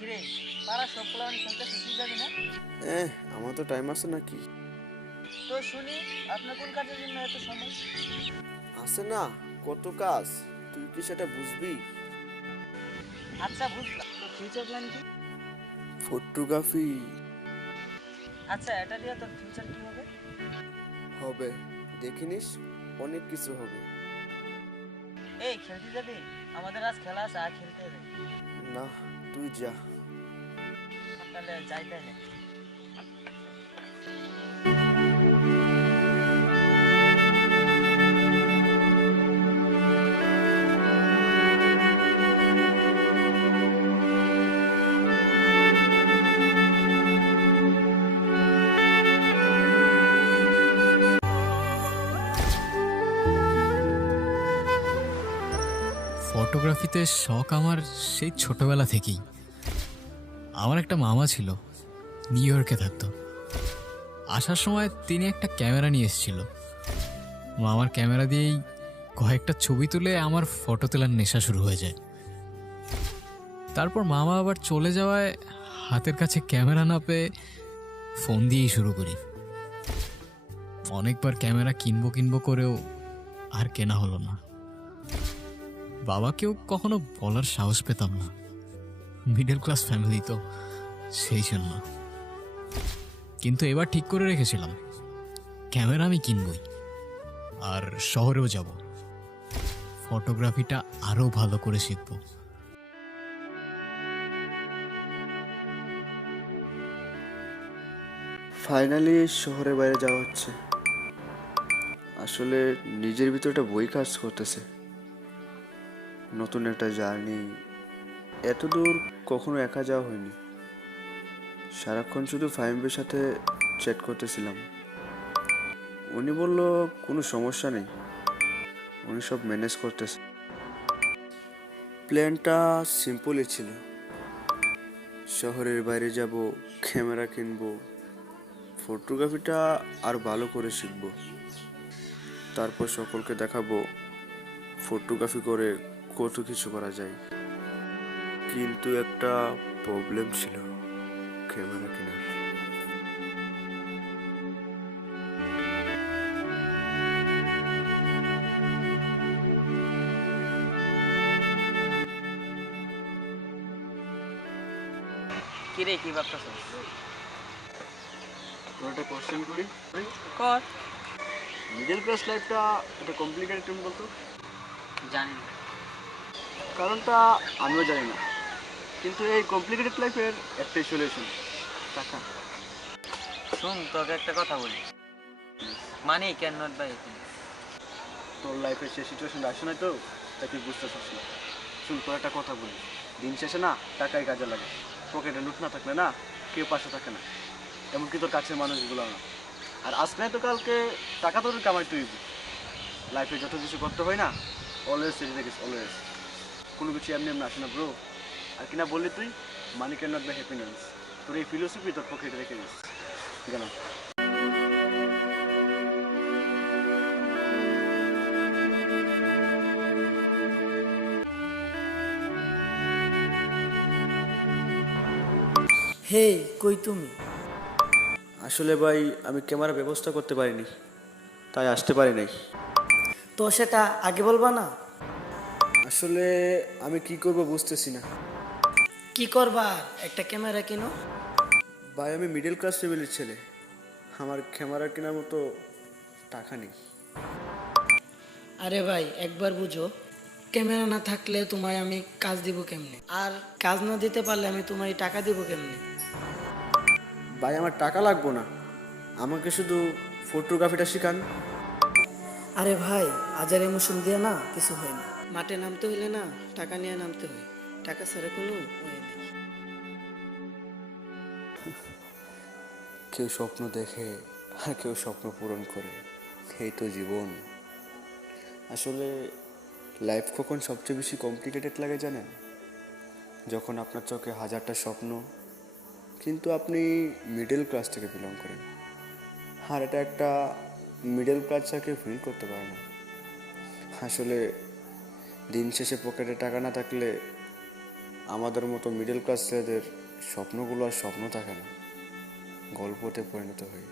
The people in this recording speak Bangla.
কিরে, পাড়া সব প্ল্যান খেলতে শিখে যাবি না? আমার তো টাইম আছে নাকি? তো শুনি, আপনার কোন কাজের জন্য এত সময়? আছে না, কত কাজ। তুই কি সেটা বুঝবি? আচ্ছা, বুঝলাম। তো ফিউচার প্ল্যান কি? ফটোগ্রাফি আচ্ছা, এটা দিয়ে তোর ফিউচার কি হবে? হবে, দেখিনিস, অনেক কিছু হবে। এই খেলতে যাবি? আমাদের আজ খেলা আছে, আর খেলতে হবে। না, তুই যা। তাহলে যাই তাহলে। ফটোগ্রাফিতে শখ আমার সেই ছোটবেলা থেকেই। আমার একটা মামা ছিল, নিউ ইয়র্কে থাকতো। আসার সময় তিনি একটা ক্যামেরা নিয়ে এসেছিল। মামার ক্যামেরা দিয়েই কয়েকটা ছবি তুলে আমার ফটো তোলার নেশা শুরু হয়ে যায়। তারপর মামা আবার চলে যাওয়ায় হাতের কাছে ক্যামেরা না পেয়ে ফোন দিয়েই শুরু করি। অনেকবার ক্যামেরা কিনবো কিনবো করেও আর কেনা হলো না। বাবাকেও কখনো বলার সাহস পেতাম না, মিডল ক্লাস ফ্যামিলি তো, সেই জন্য। কিন্তু এবার ঠিক করে রেখেছিলাম, ক্যামেরা আমি কিনবই, আর শহরেও যাব, ফটোগ্রাফিটা আরো ভালো করে শিখব। ফাইনালি শহরের বাইরে যাওয়া হচ্ছে। আসলে নিজের ভিতরে একটা বই কাজ করতেছে। নতুন একটা জার্নি। এত দূর কখনো একা যাওয়া হয়নি। সারাক্ষণ শুধু ফাহিমের সাথে চ্যাট করতেছিলাম। উনি বলল কোনো সমস্যা নেই, উনি সব ম্যানেজ করতেছে। প্ল্যানটা সিম্পলই ছিল, শহরের বাইরে যাব, ক্যামেরা কিনবো, ফটোগ্রাফিটা আর ভালো করে শিখব, তারপর সকলকে দেখাবো ফটোগ্রাফি করে কত কিছু করা যায়। কিন্তু একটা প্রবলেম ছিল, ক্যামেরা কেনার। কিরে, কি ভাবতেছিস? একটা কোশ্চেন করি, কর। মিডল ক্লাস লাইফটা এটা কমপ্লিকেটেড তুমি বলতো? জানি না। কারণটা আমিও জানি না, কিন্তু এই কমপ্লিকেটেড লাইফের একটাই সলিউশন, টাকা। শুন, তোকে একটা কথা বলি। Money can not by happiness. তোর লাইফে সে সিচুয়েশন আসে না তো, তাই তুই বুঝতে পারছিস না। শুন, তোর একটা কথা বলি, দিন শেষে না টাকাই কাজে লাগে। পকেটে লুট না থাকলে না কেউ পাশে থাকে না, এমনকি তোর কাছের মানুষগুলো না। আর আজ নাই তো কালকে টাকা তোর কামাই তুই। লাইফে যত কিছু করতে হয় না, অলওয়েজ রেডি থাকিস, অলওয়েজ। কোনো কিছু এমনি এমনি আসে না ব্রো। আর কিনা বললি তুই, money can not by happiness, তোর এই ফিলোসফি তোর পকেটে রেখে দিস কেন? হে, কই তুমি? আসলে ভাই, আমি ক্যামেরা ব্যবস্থা করতে পারিনি, তাই আসতে পারি নাই। তো সেটা আগে বলবা না? আসলে আমি কি করব বুঝতেছি না। কি করবা আর? একটা ক্যামেরা কিনো। ভাই, আমি মিডল ক্লাস ফ্যামিলির ছেলে, আমার ক্যামেরা কেনার মতো টাকা নেই। আরে ভাই, একবার বুঝো, ক্যামেরা না থাকলে তোমায় আমি কাজ দিব কেমনে? আর কাজ না দিতে পারলে আমি তোমায় টাকা দিব কেমনে? ভাই, আমার টাকা লাগবো না, আমাকে শুধু ফটোগ্রাফিটা শেখান। আরে ভাই, আজার ইমোশন দিয়ে না কিছু হয় না। মাঠে নামতে হইলে না টাকা নিয়ে নামতে হয়, টাকা ছাড়া কোনো ওয়ে নেই। কেউ স্বপ্ন দেখে আর কেউ স্বপ্ন পূরণ করে, এই তো জীবন। আসলে লাইফ কখন সবচেয়ে বেশি কমপ্লিকেটেড লাগে জানেন? যখন আপনার চোখে হাজারটা স্বপ্ন, কিন্তু আপনি মিডল ক্লাস থেকে বিলং করেন। আর এটা একটা মিডল ক্লাসকে ফিল করতে পারে না। আসলে দিন শেষে পকেটে টাকা না থাকলে আমাদের মতো মিডল ক্লাস ছেলেদের স্বপ্নগুলো আর স্বপ্ন থাকে না, গল্পতে পরিণত হয়।